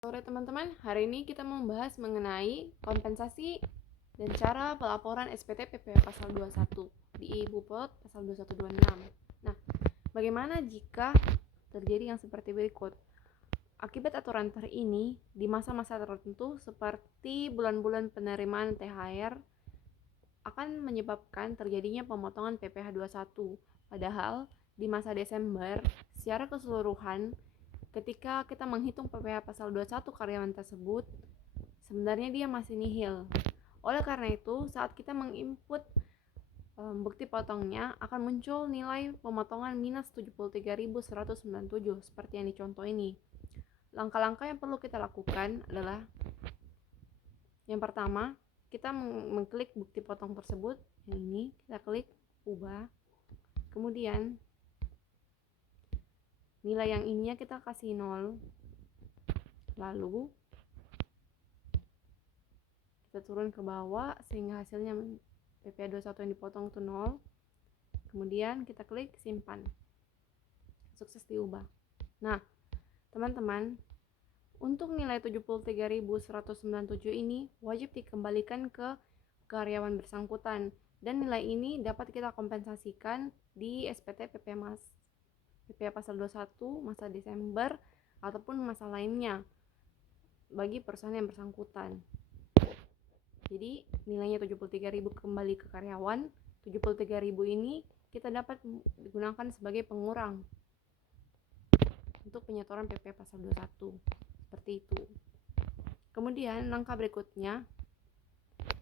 Sore teman-teman, hari ini kita membahas mengenai kompensasi dan cara pelaporan SPT PPh Pasal 21 di Ibu Pot Pasal 2126. Nah, bagaimana jika terjadi yang seperti berikut? Akibat aturan TER ini, di masa-masa tertentu seperti bulan-bulan penerimaan THR akan menyebabkan terjadinya pemotongan PPh 21. Padahal di masa Desember, secara keseluruhan ketika kita menghitung PPh pasal 21 karyawan tersebut, sebenarnya dia masih nihil. Oleh karena itu, saat kita menginput bukti potongnya akan muncul nilai pemotongan minus 73.197 seperti yang dicontoh ini. Langkah-langkah yang perlu kita lakukan adalah yang pertama, kita mengklik bukti potong tersebut, yang ini, kita klik ubah. Kemudian nilai yang ininya kita kasih 0. Lalu kita turun ke bawah sehingga hasilnya PPh 21 yang dipotong itu 0. Kemudian kita klik simpan. Sukses diubah. Nah, teman-teman, untuk nilai 73.197 ini wajib dikembalikan ke karyawan bersangkutan dan nilai ini dapat kita kompensasikan di SPT PPh pasal 21 masa Desember ataupun masa lainnya bagi perusahaan yang bersangkutan. Jadi nilainya 73.000 kembali ke karyawan, 73.000 ini kita dapat digunakan sebagai pengurang untuk penyetoran PPh pasal 21. Seperti itu. Kemudian langkah berikutnya,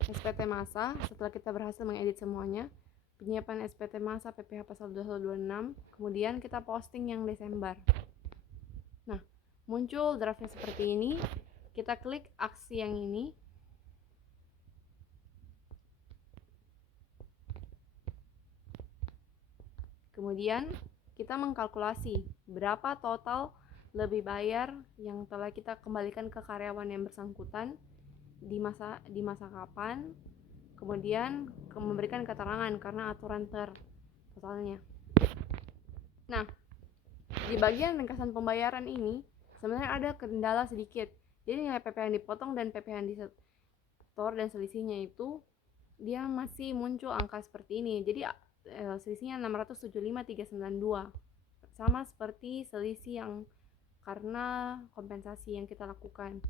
SPT masa. Setelah kita berhasil mengedit semuanya, penyiapan SPT masa PPh pasal 2126, kemudian kita posting yang Desember. Nah, muncul draftnya seperti ini. Kita klik aksi yang ini. Kemudian kita mengkalkulasi berapa total lebih bayar yang telah kita kembalikan ke karyawan yang bersangkutan di masa kapan, kemudian memberikan keterangan karena aturan TER totalnya. Nah, di bagian ringkasan pembayaran ini sebenarnya ada kendala sedikit. Jadi nilai PPh yang dipotong dan PPh yang disetor dan selisihnya itu dia masih muncul angka seperti ini. Jadi selisihnya 675.392, sama seperti selisih yang karena kompensasi yang kita lakukan.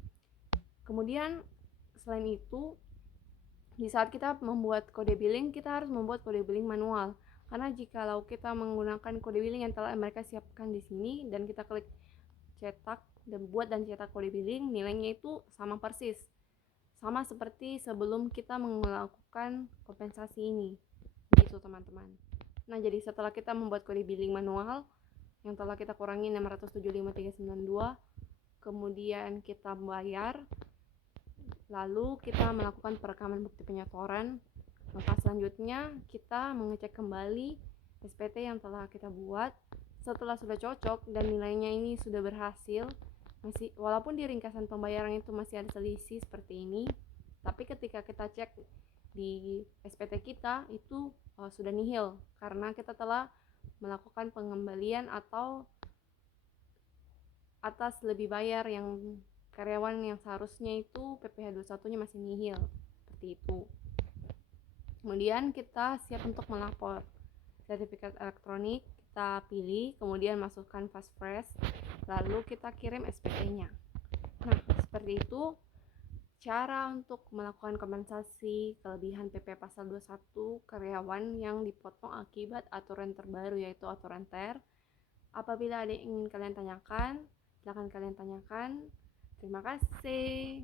Kemudian selain itu, di saat kita membuat kode billing, kita harus membuat kode billing manual. Karena jikalau kita menggunakan kode billing yang telah mereka siapkan di sini dan kita klik cetak dan buat dan cetak kode billing, nilainya itu sama persis, sama seperti sebelum kita melakukan kompensasi ini. Gitu teman-teman. Nah, jadi setelah kita membuat kode billing manual yang telah kita kurangi 675.392, kemudian kita bayar, lalu kita melakukan perekaman bukti penyetoran. Langkah selanjutnya kita mengecek kembali SPT yang telah kita buat. Setelah sudah cocok dan nilainya ini sudah berhasil, walaupun di ringkasan pembayaran itu masih ada selisih seperti ini, tapi ketika kita cek di SPT kita itu sudah nihil karena kita telah melakukan pengembalian atau atas lebih bayar yang karyawan yang seharusnya itu PPh 21 nya masih nihil. Seperti itu. Kemudian kita siap untuk melapor. Sertifikat elektronik kita pilih, kemudian masukkan Fastpress, lalu kita kirim SPT-nya. Nah, seperti itu cara untuk melakukan kompensasi kelebihan PPh pasal 21 karyawan yang dipotong akibat aturan terbaru, yaitu aturan TER. Apabila ada yang ingin kalian tanyakan, silakan kalian tanyakan. Terima kasih.